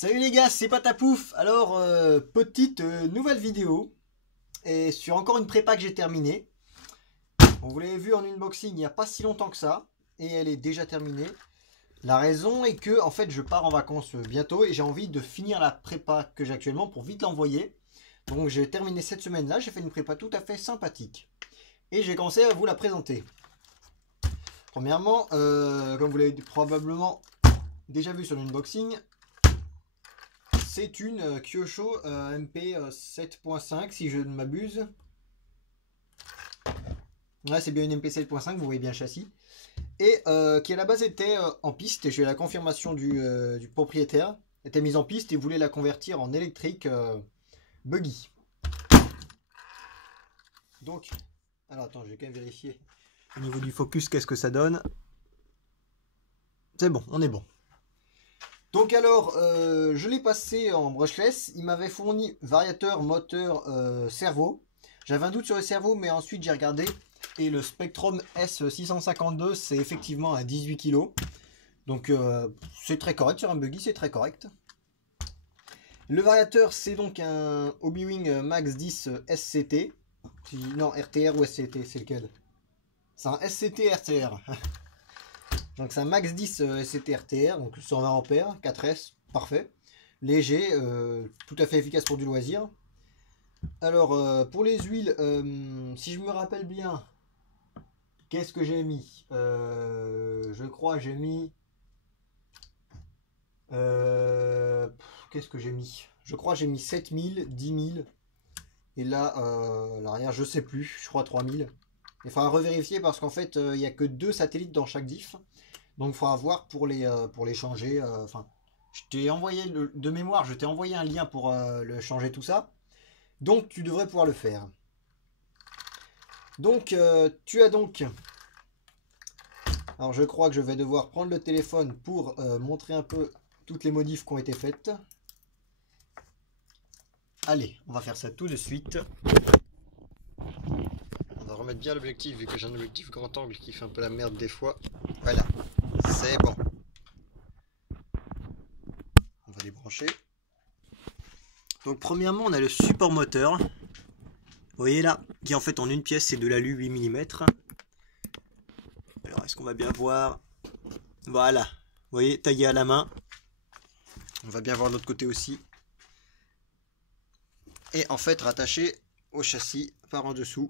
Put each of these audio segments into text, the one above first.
Salut les gars, c'est Patapouf. Alors, petite nouvelle vidéo et sur encore une prépa que j'ai terminée. Vous l'avez vu en unboxing il n'y a pas si longtemps que ça et elle est déjà terminée. La raison est que en fait je pars en vacances bientôt et j'ai envie de finir la prépa que j'ai actuellement pour vite l'envoyer. Donc j'ai terminé cette semaine-là, j'ai fait une prépa tout à fait sympathique et j'ai commencé à vous la présenter. Premièrement, comme vous l'avez probablement déjà vu sur l'unboxing, c'est une Kyosho MP 7.5 si je ne m'abuse. Ouais, c'est bien une MP 7.5, vous voyez bien le châssis. Et qui à la base était en piste. J'ai eu la confirmation du propriétaire. Elle était mise en piste et voulait la convertir en électrique buggy. Donc, alors attends, je vais quand même vérifier au niveau du focus qu'est-ce que ça donne. C'est bon, on est bon. Donc alors, je l'ai passé en brushless. Il m'avait fourni variateur, moteur, servo. J'avais un doute sur le servo, mais ensuite j'ai regardé. Et le Spectrum S652, c'est effectivement un 18 kg. Donc c'est très correct sur un buggy, c'est très correct. Le variateur, c'est donc un Hobbywing Max 10 SCT. Non, RTR ou SCT, c'est lequel? C'est un SCT RTR. Donc c'est un Max 10 SCT RTR, donc 120 ampères, 4S, parfait. Léger, tout à fait efficace pour du loisir. Alors pour les huiles, si je me rappelle bien, qu'est-ce que j'ai mis? Je crois j'ai mis... qu'est-ce que j'ai mis? Je crois j'ai mis 7000, 10 000. Et là, l'arrière, je sais plus, je crois 3000. Il faudra revérifier parce qu'en fait, il n'y a que 2 satellites dans chaque diff. Donc il faudra voir pour les changer. Enfin, je t'ai envoyé de mémoire, je t'ai envoyé un lien pour le changer tout ça. Donc tu devrais pouvoir le faire. Donc tu as donc... Alors je crois que je vais devoir prendre le téléphone pour montrer un peu toutes les modifs qui ont été faites. Allez, on va faire ça tout de suite. On va remettre bien l'objectif vu que j'ai un objectif grand angle qui fait un peu la merde des fois. Voilà, c'est bon. On va débrancher. Donc premièrement, on a le support moteur. Vous voyez là, qui est en fait en une pièce, c'est de l'alu 8 mm. Alors est-ce qu'on va bien voir? Voilà, vous voyez, taillé à la main. On va bien voir de l'autre côté aussi. Et en fait rattaché au châssis par en dessous.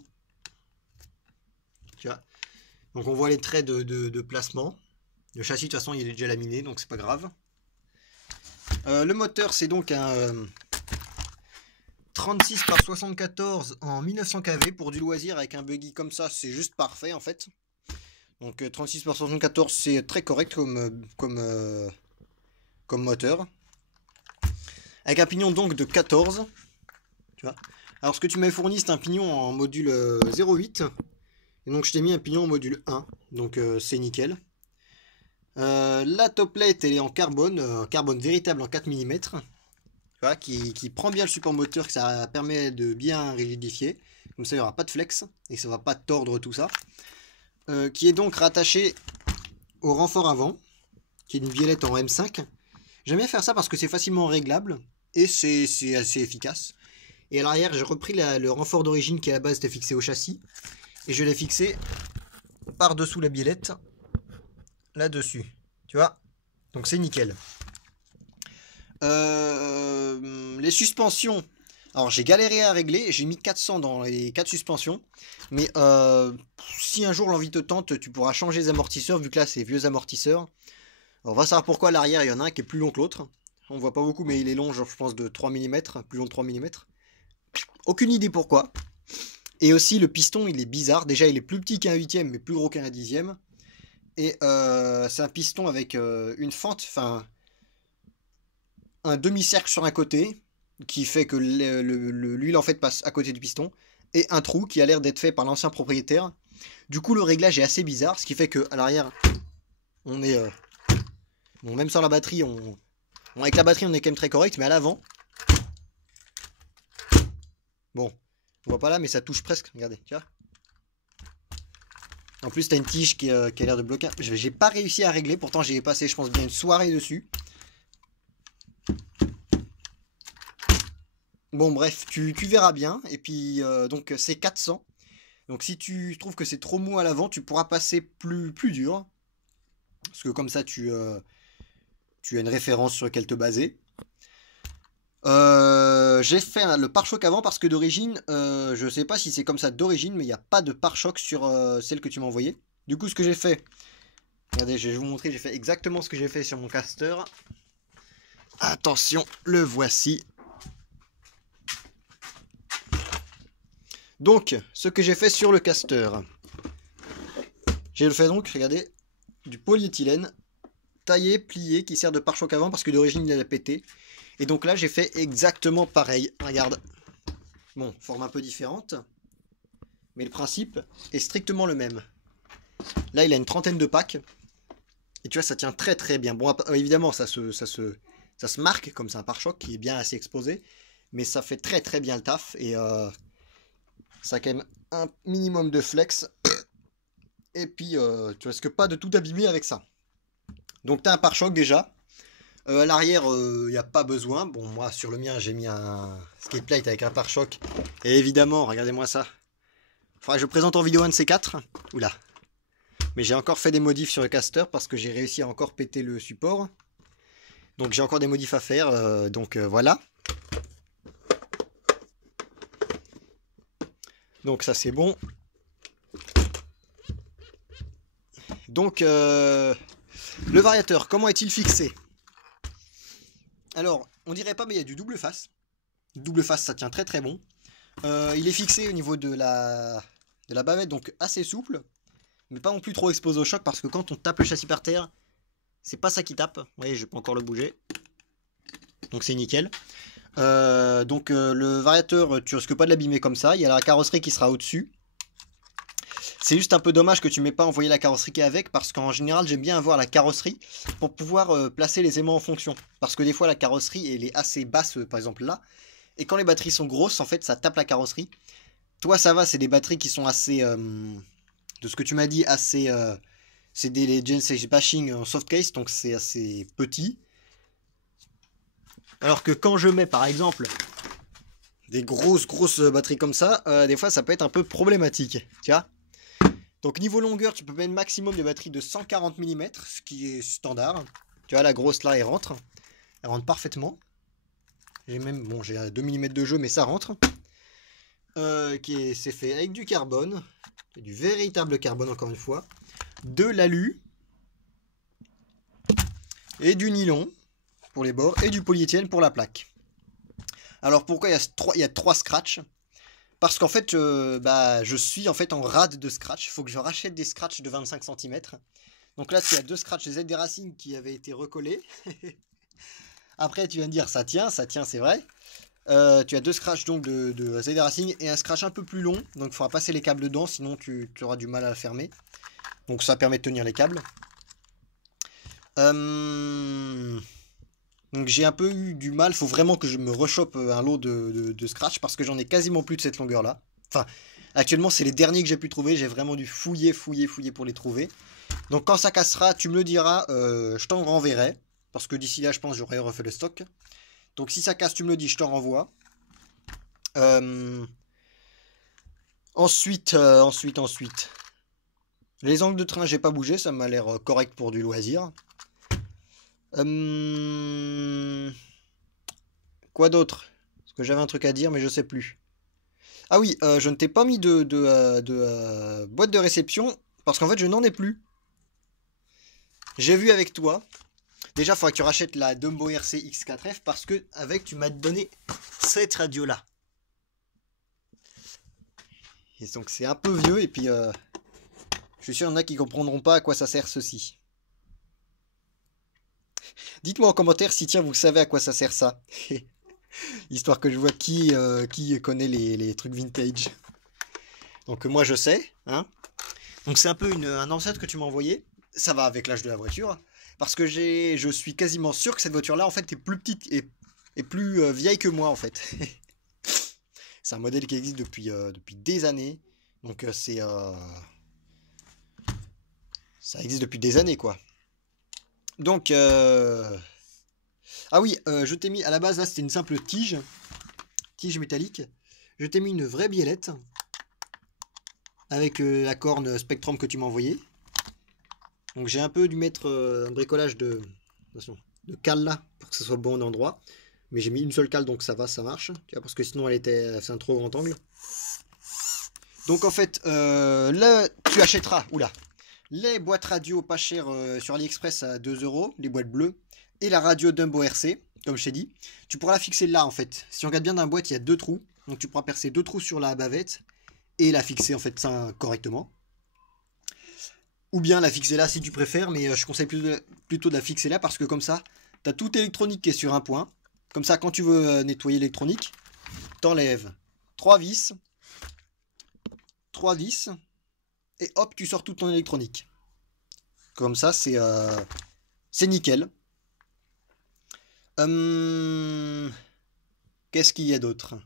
Tu vois. Donc on voit les traits de placement. Le châssis de toute façon il est déjà laminé donc c'est pas grave. Le moteur c'est donc un 36 par 74 en 1900 kV pour du loisir avec un buggy comme ça c'est juste parfait en fait. Donc 36 par 74 c'est très correct comme moteur. Avec un pignon donc de 14. Tu vois. Alors ce que tu m'avais fourni c'est un pignon en module 0,8. Et donc je t'ai mis un pignon en module 1. Donc c'est nickel. La toplette elle est en carbone, carbone véritable en 4 mm. Tu vois, qui prend bien le support moteur, que ça permet de bien rigidifier. Comme ça il n'y aura pas de flex et ça ne va pas tordre tout ça. Qui est donc rattaché au renfort avant, qui est une violette en M5. J'aime bien faire ça parce que c'est facilement réglable et c'est assez efficace. Et à l'arrière, j'ai repris le renfort d'origine qui à la base était fixé au châssis. Et je l'ai fixé par-dessous la biellette, là-dessus. Tu vois? Donc c'est nickel. Les suspensions. Alors j'ai galéré à régler, j'ai mis 400 dans les 4 suspensions. Mais si un jour l'envie te tente, tu pourras changer les amortisseurs, vu que là c'est vieux amortisseurs. Alors, on va savoir pourquoi à l'arrière il y en a un qui est plus long que l'autre. On voit pas beaucoup mais il est long, genre, je pense de 3 mm, plus long de 3 mm. Aucune idée pourquoi. Et aussi le piston il est bizarre, déjà il est plus petit qu'un 8ème mais plus gros qu'un 10ème. Et c'est un piston avec une fente, enfin un demi-cercle sur un côté, qui fait que l'huile en fait passe à côté du piston, et un trou qui a l'air d'être fait par l'ancien propriétaire. Du coup le réglage est assez bizarre, ce qui fait que à l'arrière on est... bon, même sans la batterie, avec la batterie on est quand même très correct, mais à l'avant... Bon, on voit pas là mais ça touche presque, regardez, tu vois. En plus, t'as une tige qui a l'air de bloquer. J'ai pas réussi à régler, pourtant j'ai passé, je pense, bien une soirée dessus. Bon, bref, tu verras bien. Et puis, donc, c'est 400. Donc, si tu trouves que c'est trop mou à l'avant, tu pourras passer plus dur. Parce que comme ça, tu as une référence sur laquelle te baser. J'ai fait le pare-choc avant parce que d'origine, je sais pas si c'est comme ça d'origine, mais il n'y a pas de pare-choc sur celle que tu m'as envoyée. Du coup, ce que j'ai fait, regardez, je vais vous montrer, j'ai fait exactement ce que j'ai fait sur mon caster. Attention, le voici. Donc, ce que j'ai fait sur le caster, j'ai fait donc, regardez, du polyéthylène taillé, plié, qui sert de pare-choc avant parce que d'origine il a pété. Et donc là, j'ai fait exactement pareil. Regarde. Bon, forme un peu différente, mais le principe est strictement le même. Là, il a une trentaine de packs. Et tu vois, ça tient très très bien. Bon, évidemment, ça se marque, comme c'est un pare-choc qui est bien assez exposé. Mais ça fait très très bien le taf. Et ça a quand même un minimum de flex. Et puis, tu risques pas de tout abîmer avec ça. Donc, tu as un pare-choc déjà. À l'arrière, il n'y a pas besoin. Bon, moi, sur le mien, j'ai mis un skate plate avec un pare-choc. Et évidemment, regardez-moi ça. Faudra que je présente en vidéo un de ces quatre. Oula. Mais j'ai encore fait des modifs sur le caster parce que j'ai réussi à encore péter le support. Donc j'ai encore des modifs à faire. Donc voilà. Donc ça c'est bon. Donc le variateur, comment est-il fixé? Alors, on dirait pas, mais il y a du double face. Double face, ça tient très très bon. Il est fixé au niveau de la bavette, donc assez souple. Mais pas non plus trop exposé au choc parce que quand on tape le châssis par terre, c'est pas ça qui tape. Vous voyez, je peux encore le bouger. Donc c'est nickel. Le variateur, tu risques pas de l'abîmer comme ça. Il y a la carrosserie qui sera au-dessus. C'est juste un peu dommage que tu m'aies pas envoyé la carrosserie qui est avec, parce qu'en général j'aime bien avoir la carrosserie pour pouvoir placer les aimants en fonction. Parce que des fois la carrosserie elle est assez basse, par exemple là. Et quand les batteries sont grosses, en fait ça tape la carrosserie. Toi ça va, c'est des batteries qui sont assez... de ce que tu m'as dit, assez... c'est des Genesis bashing en soft case, donc c'est assez petit. Alors que quand je mets par exemple des grosses batteries comme ça, des fois ça peut être un peu problématique. Tu vois. Donc niveau longueur, tu peux mettre maximum de batteries de 140 mm, ce qui est standard. Tu vois, la grosse là, elle rentre parfaitement. J'ai même, bon, j'ai 2 mm de jeu, mais ça rentre. C'est fait avec du carbone, du véritable carbone encore une fois, de l'alu et du nylon pour les bords et du polyéthylène pour la plaque. Alors pourquoi il y a 3 scratchs? Parce qu'en fait, je suis en fait en rade de scratch. Il faut que je rachète des scratchs de 25 cm. Donc là, tu as 2 scratchs Z des racines qui avaient été recollés. Après, tu viens de dire ça tient, c'est vrai. Tu as 2 scratchs donc de Z des racines et un scratch un peu plus long. Donc il faudra passer les câbles dedans, sinon tu auras du mal à la fermer. Donc ça permet de tenir les câbles. Donc j'ai un peu eu du mal, faut vraiment que je me rechoppe un lot de scratch parce que j'en ai quasiment plus de cette longueur là. Enfin, actuellement c'est les derniers que j'ai pu trouver, j'ai vraiment dû fouiller pour les trouver. Donc quand ça cassera, tu me le diras, je t'en renverrai. Parce que d'ici là je pense que j'aurai refait le stock. Donc si ça casse, tu me le dis, je t'en renvoie. Ensuite. Les angles de train, j'ai pas bougé, ça m'a l'air correct pour du loisir. Quoi d'autre? Parce que j'avais un truc à dire, mais je sais plus. Ah oui, je ne t'ai pas mis de boîte de réception, parce qu'en fait, je n'en ai plus. J'ai vu avec toi. Déjà, il faudra que tu rachètes la Dumbo RC X4F, parce que avec tu m'as donné cette radio-là. Et donc, c'est un peu vieux, et puis je suis sûr qu'il y en a qui comprendront pas à quoi ça sert ceci. Dites-moi en commentaire si tiens vous savez à quoi ça sert ça. Histoire que je vois qui connaît les trucs vintage. Donc moi je sais. Hein. Donc c'est un peu un ancêtre que tu m'as envoyé. Ça va avec l'âge de la voiture. Parce que je suis quasiment sûr que cette voiture-là en fait est plus petite et plus vieille que moi en fait. C'est un modèle qui existe depuis des années. Donc ça existe depuis des années quoi. Donc ah oui, je t'ai mis à la base là c'était une simple tige. tige métallique. Je t'ai mis une vraie biellette avec la corne Spectrum que tu m'as envoyé. Donc j'ai un peu dû mettre un bricolage de cale là pour que ce soit bon endroit. Mais j'ai mis une seule cale donc ça va, ça marche. Tu vois, parce que sinon c'est un trop grand angle. Donc en fait, là tu achèteras, les boîtes radio pas chères sur AliExpress à 2 €, les boîtes bleues, et la radio Dumbo RC, comme je t'ai dit. Tu pourras la fixer là en fait. Si on regarde bien dans la boîte, il y a 2 trous. Donc tu pourras percer 2 trous sur la bavette et la fixer en fait ça correctement. Ou bien la fixer là si tu préfères, mais je conseille plutôt de la fixer là parce que comme ça, tu as toute électronique qui est sur un point. Comme ça, quand tu veux nettoyer l'électronique, t'enlèves 3 vis, et hop, tu sors toute ton électronique. Comme ça, c'est nickel. Qu'est-ce qu'il y a d'autre?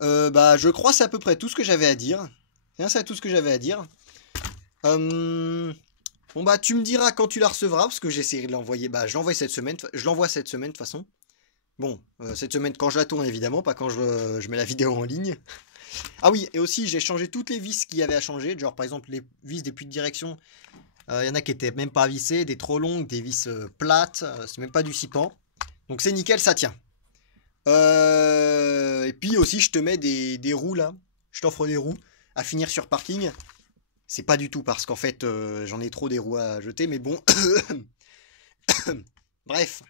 Bah, je crois que c'est à peu près tout ce que j'avais à dire. C'est tout ce que j'avais à dire. Bon bah tu me diras quand tu la recevras parce que j'essaierai de l'envoyer. Bah je l'envoie cette semaine. Je l'envoie cette semaine de toute façon. Bon, cette semaine quand je la tourne évidemment, pas quand je mets la vidéo en ligne. Ah oui, et aussi j'ai changé toutes les vis qu'il y avait à changer. Genre par exemple les vis des puits de direction. Il y en a qui étaient même pas vissées, des trop longues, des vis plates. C'est même pas du 6 pans. Donc c'est nickel, ça tient. Et puis aussi je te mets des roues là. Je t'offre des roues à finir sur parking. C'est pas du tout parce qu'en fait j'en ai trop des roues à jeter, mais bon. Bref.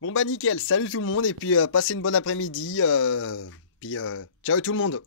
Bon bah nickel, salut tout le monde et puis passez une bonne après-midi. Ciao tout le monde.